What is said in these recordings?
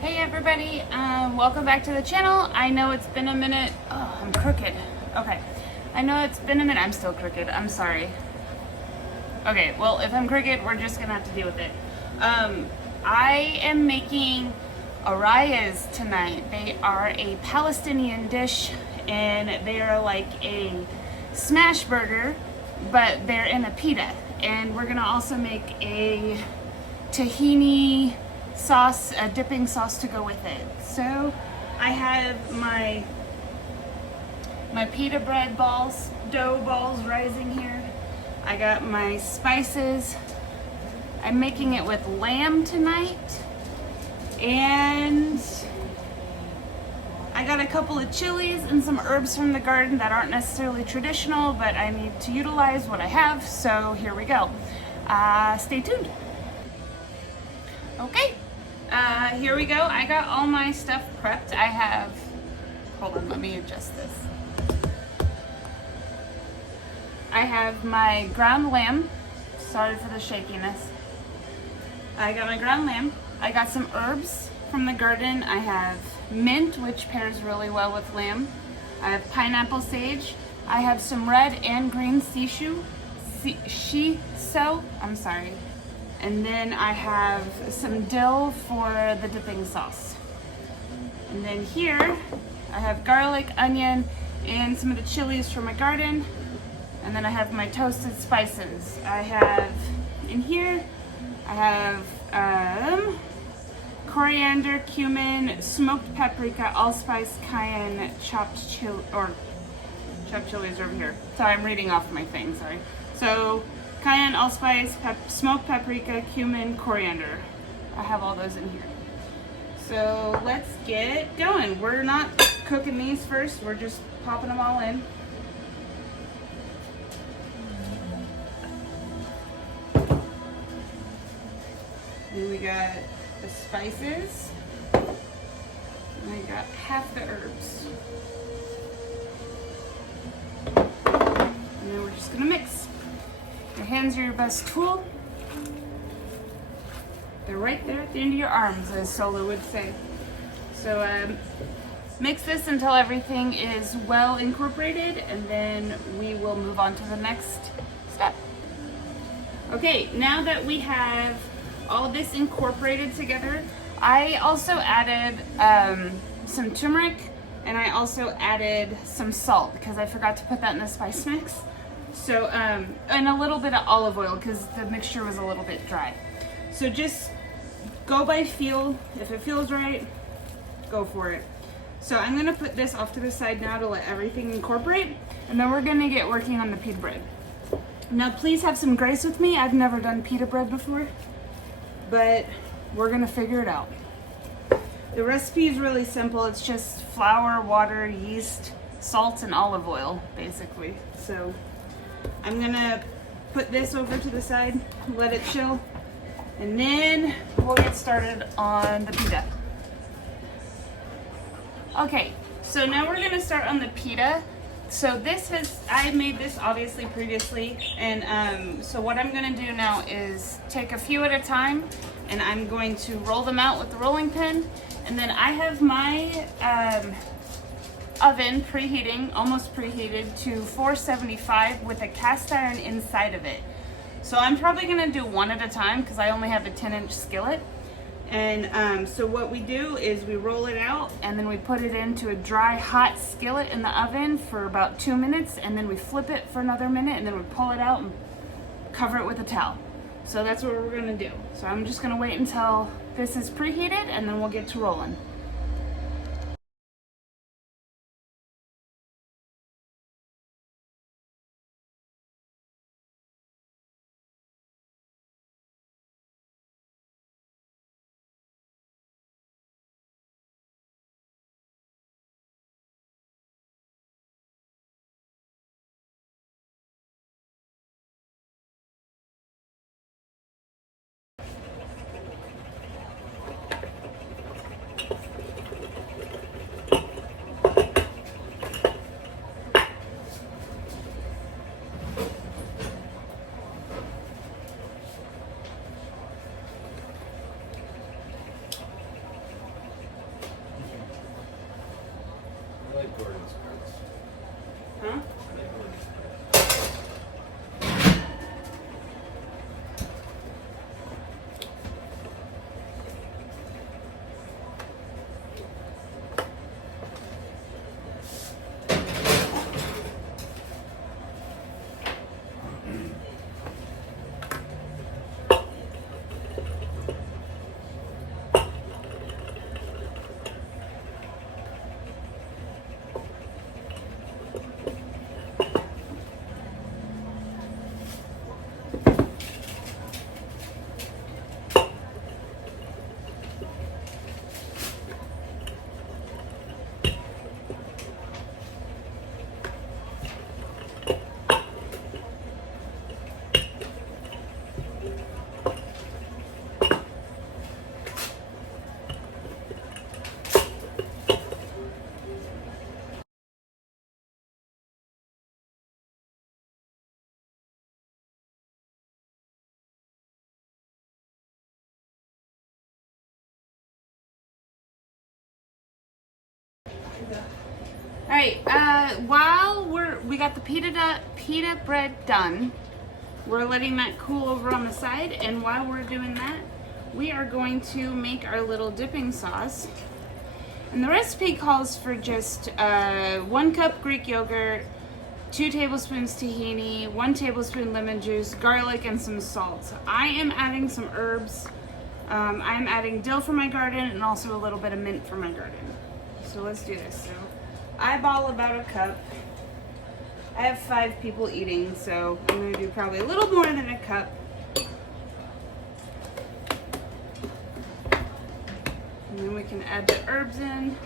Hey everybody, welcome back to the channel. I know it's been a minute. Oh, I'm crooked. Okay. I know it's been a minute. I'm still crooked. I'm sorry. Okay, well, if I'm crooked, we're just gonna have to deal with it. I am making Arayes tonight. They are a Palestinian dish, and they are like a smash burger, but they're in a pita. And we're gonna also make a tahini sauce, a dipping sauce to go with it. So I have my pita bread balls, dough balls rising here. I got my spices. I'm making it with lamb tonight. And I got a couple of chilies and some herbs from the garden that aren't necessarily traditional, but I need to utilize what I have. So here we go. Stay tuned. Okay, here we go. I got all my stuff prepped. I have, hold on, let me adjust this. I have my ground lamb. Sorry for the shakiness. I got my ground lamb. I got some herbs from the garden. I have mint, which pairs really well with lamb. I have pineapple sage. I have some red and green shiso. I'm sorry. And then I have some dill for the dipping sauce. And then here, I have garlic, onion, and some of the chilies from my garden. And then I have my toasted spices. I have, in here, I have coriander, cumin, smoked paprika, allspice, cayenne, chopped chilies over here. Sorry, I'm reading off my thing, sorry. So, cayenne, allspice, smoked paprika, cumin, coriander. I have all those in here. So let's get going. We're not cooking these first, we're just popping them all in. And we got the spices. And I got half the herbs. And then we're just gonna mix. Your hands are your best tool. They're right there at the end of your arms, as Solo would say. So mix this until everything is well incorporated, and then we will move on to the next step. Okay, now that we have all of this incorporated together, I also added some turmeric, and I also added some salt because I forgot to put that in the spice mix. So, and a little bit of olive oil because the mixture was a little bit dry. So just go by feel. If it feels right, go for it. So I'm gonna put this off to the side now to let everything incorporate, and then we're gonna get working on the pita bread. Now please have some grace with me. I've never done pita bread before, but we're gonna figure it out. The recipe is really simple. It's just flour, water, yeast, salt, and olive oil, basically. So I'm gonna put this over to the side, let it chill, and then we'll get started on the pita. Okay, so now we're gonna start on the pita. So I made this obviously previously, and so what I'm gonna do now is take a few at a time, and I'm going to roll them out with the rolling pin, and then I have my oven preheating, almost preheated to 475 with a cast iron inside of it. So I'm probably gonna do one at a time because I only have a 10-inch skillet. And so what we do is we roll it out, and then we put it into a dry, hot skillet in the oven for about 2 minutes, and then we flip it for another minute, and then we pull it out and cover it with a towel. So that's what we're gonna do. So I'm just gonna wait until this is preheated, and then we'll get to rolling. Huh? All right. While we got the pita bread done, we're letting that cool over on the side, and while we're doing that, we are going to make our little dipping sauce. And the recipe calls for just 1 cup Greek yogurt, 2 tablespoons tahini, 1 tablespoon lemon juice, garlic, and some salt. I am adding some herbs. I'm adding dill from my garden and also a little bit of mint from my garden. So let's do this. So I ball about a cup. I have 5 people eating, so I'm going to do probably a little more than a cup. And then we can add the herbs in.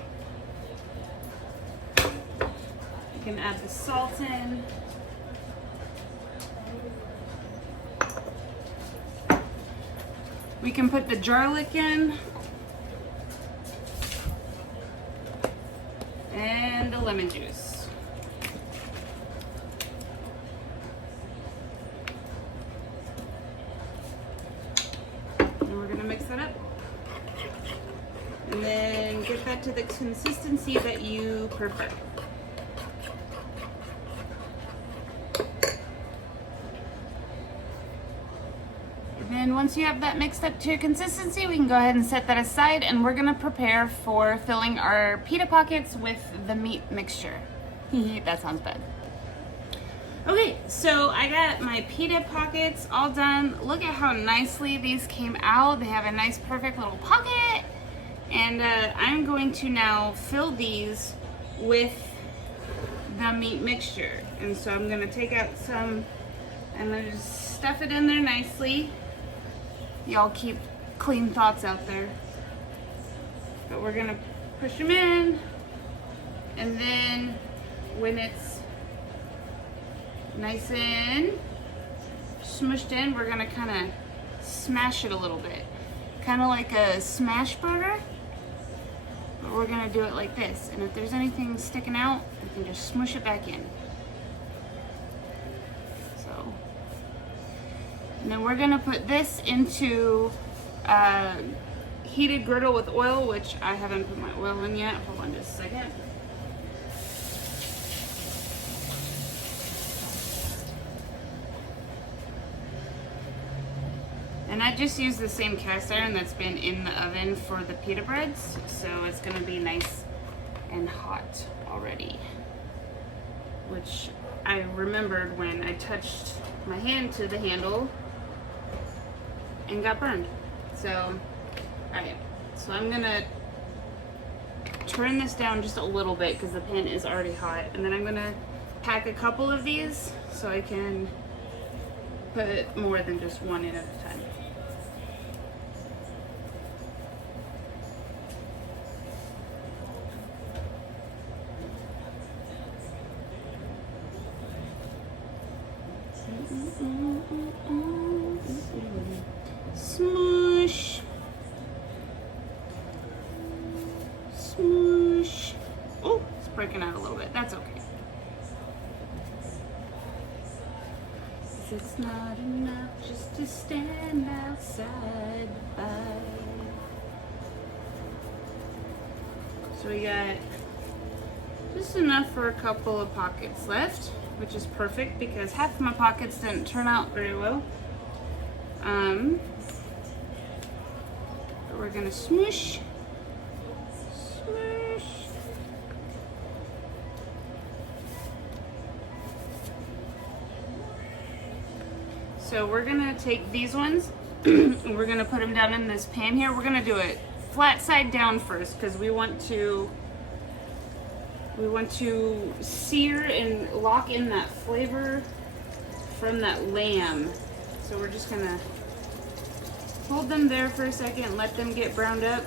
We can add the salt in. We can put the garlic in. And the lemon juice. And we're gonna mix that up. And then get that to the consistency that you prefer. And then once you have that mixed up to your consistency, we can go ahead and set that aside, and we're gonna prepare for filling our pita pockets with the meat mixture. That sounds bad. Okay, so I got my pita pockets all done. Look at how nicely these came out. They have a nice, perfect little pocket. And I'm going to now fill these with the meat mixture. And so I'm gonna take out some, and then just stuff it in there nicely. Y'all keep clean thoughts out there. But we're gonna push them in, and then when it's nice and smushed in, we're gonna kind of smash it a little bit. Kind of like a smash burger, but we're gonna do it like this. And if there's anything sticking out, we can just smush it back in. So, and then we're gonna put this into heated griddle with oil, which I haven't put my oil in yet. Hold on just a second. And I just used the same cast iron that's been in the oven for the pita breads, so it's gonna be nice and hot already. Which I remembered when I touched my hand to the handle and got burned. So, alright, so I'm gonna turn this down just a little bit because the pan is already hot, and then I'm gonna pack a couple of these so I can put more than just one in at a time. Smoosh. Smoosh. Oh, it's breaking out a little bit. That's okay. It's not enough just to stand outside by. So we got just enough for a couple of pockets left, which is perfect because half of my pockets didn't turn out very well. But we're gonna smoosh, smoosh. So we're gonna take these ones and we're gonna put them down in this pan here. We're gonna do it flat side down first because we want to sear and lock in that flavor from that lamb. So we're just gonna hold them there for a second, let them get browned up,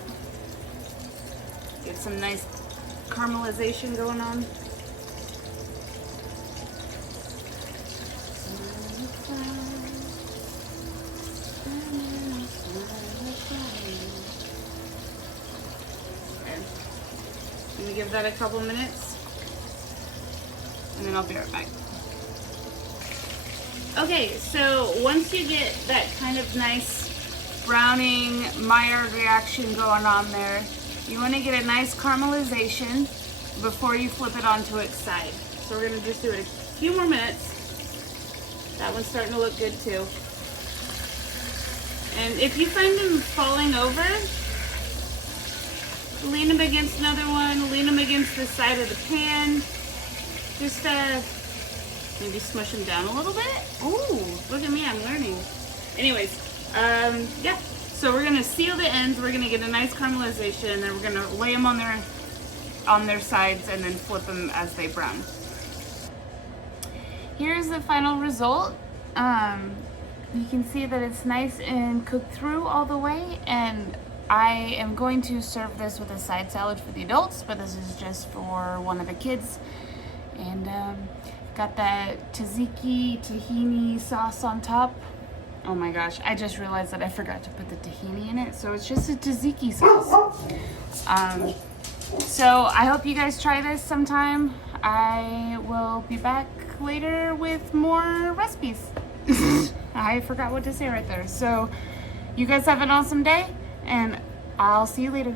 get some nice caramelization going on. I'm gonna give that a couple minutes and then I'll be right back. Okay, so once you get that kind of nice browning Maillard reaction going on there, you want to get a nice caramelization before you flip it onto its side. So we're gonna just do it a few more minutes. That one's starting to look good too. And if you find them falling over, lean them against another one, lean them against the side of the pan. Just maybe smush them down a little bit. Ooh, look at me, I'm learning. Anyways, yeah. So we're gonna seal the ends, we're gonna get a nice caramelization, and then we're gonna lay them on their sides and then flip them as they brown. Here's the final result. You can see that it's nice and cooked through all the way, and I am going to serve this with a side salad for the adults, but this is just for one of the kids. And got that tzatziki tahini sauce on top. Oh my gosh, I just realized that I forgot to put the tahini in it, so it's just a tzatziki sauce. So I hope you guys try this sometime. I will be back later with more recipes. I forgot what to say right there. So you guys have an awesome day, and I'll see you later.